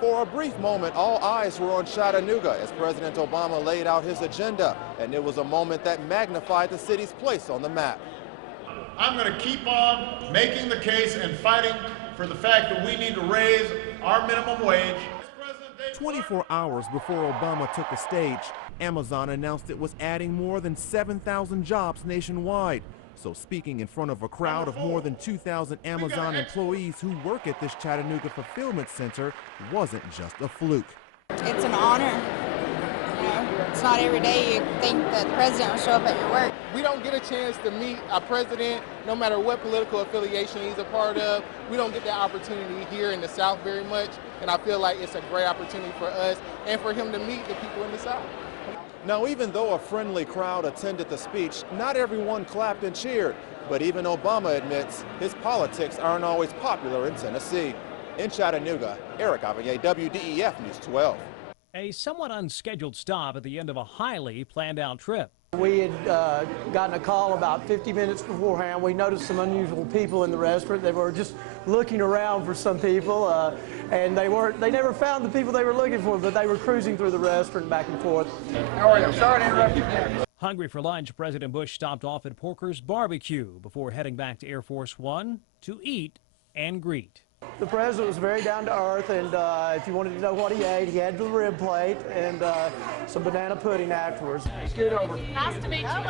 For a brief moment, all eyes were on Chattanooga as President Obama laid out his agenda, and it was a moment that magnified the city's place on the map. I'm going to keep on making the case and fighting for the fact that we need to raise our minimum wage. 24 hours before Obama took the stage, Amazon announced it was adding more than 7,000 jobs nationwide. So speaking in front of a crowd of more than 2,000 Amazon employees who work at this Chattanooga fulfillment center wasn't just a fluke. It's an honor. It's not every day you think that the president will show up at your work. We don't get a chance to meet our president, no matter what political affiliation he's a part of. We don't get that opportunity here in the South very much, and I feel like it's a great opportunity for us and for him to meet the people in the South. Now, even though a friendly crowd attended the speech, not everyone clapped and cheered. But even Obama admits his politics aren't always popular in Tennessee. In Chattanooga, Eric Avier, WDEF News 12. A somewhat unscheduled stop at the end of a highly planned out trip. We had gotten a call about 50 minutes beforehand. We noticed some unusual people in the restaurant. They were just looking around for some people, and they never found the people they were looking for, but they were cruising through the restaurant back and forth. How are you? I'm sorry to interrupt you. Hungry for lunch, President Bush stopped off at Porker's Barbecue before heading back to Air Force One to eat and greet. The president was very down to earth, and if you wanted to know what he ate, he had the rib plate and some banana pudding afterwards. Scoot over. Nice to meet you. All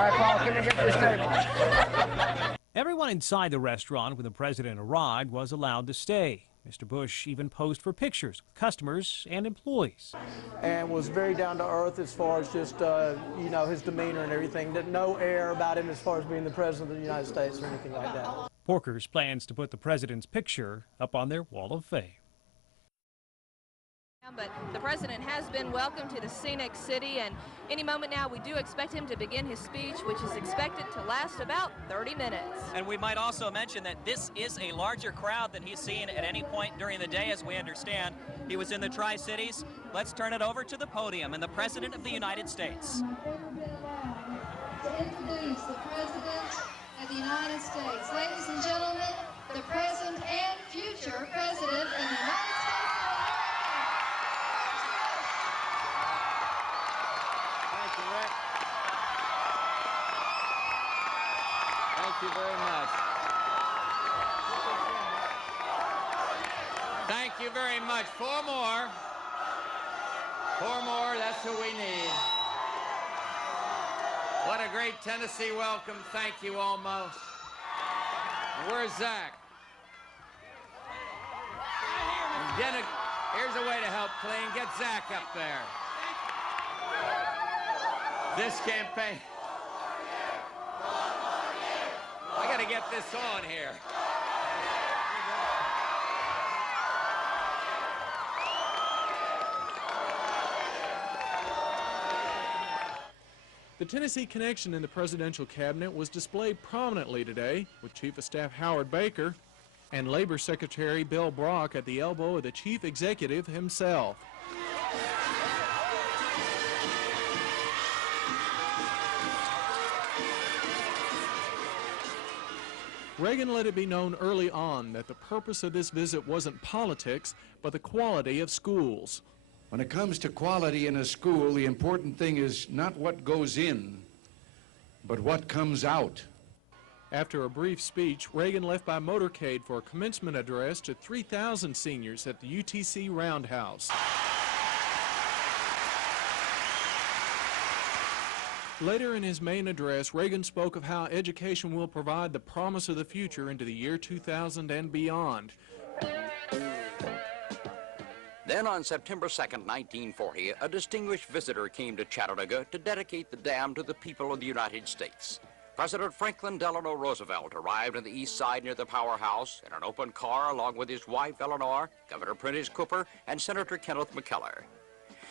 right, Paul, can we get this table? Everyone inside the restaurant when the president arrived was allowed to stay. Mr. Bush even posed for pictures with customers and employees. And was very down to earth as far as just, you know, his demeanor and everything. No air about him as far as being the president of the United States or anything like that. Porker's plans to put the president's picture up on their wall of fame. But the president has been welcomed to the scenic city, and any moment now we do expect him to begin his speech, which is expected to last about 30 minutes. And we might also mention that this is a larger crowd than he's seen at any point during the day, as we understand. He was in the Tri-Cities. Let's turn it over to the podium and the President of the United States. To introduce the President of the United States. Ladies and gentlemen, the present and future President of the United States. Thank you very much. Thank you very much. Four more. Four more, that's who we need. What a great Tennessee welcome. Thank you, almost. Where's Zach? Here's a way to help clean. Get Zach up there. This campaign. I got to get this on here. The Tennessee connection in the presidential cabinet was displayed prominently today with Chief of Staff Howard Baker and Labor Secretary Bill Brock at the elbow of the chief executive himself. Reagan let it be known early on that the purpose of this visit wasn't politics, but the quality of schools. When it comes to quality in a school, the important thing is not what goes in, but what comes out. After a brief speech, Reagan left by motorcade for a commencement address to 3,000 seniors at the UTC Roundhouse. Later in his main address, Reagan spoke of how education will provide the promise of the future into the year 2000 and beyond. Then on September 2nd, 1940, a distinguished visitor came to Chattanooga to dedicate the dam to the people of the United States. President Franklin Delano Roosevelt arrived on the east side near the powerhouse in an open car along with his wife Eleanor, Governor Prentice Cooper, and Senator Kenneth McKellar.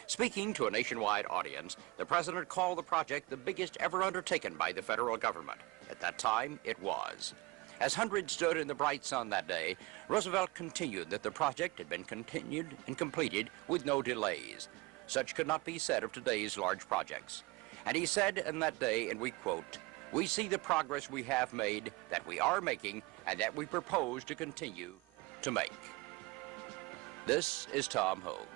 Speaking to a nationwide audience, the president called the project the biggest ever undertaken by the federal government. At that time, it was. As hundreds stood in the bright sun that day, Roosevelt continued that the project had been continued and completed with no delays. Such could not be said of today's large projects. And he said in that day, and we quote, "We see the progress we have made, that we are making, and that we propose to continue." to make. This is Tom Hogue.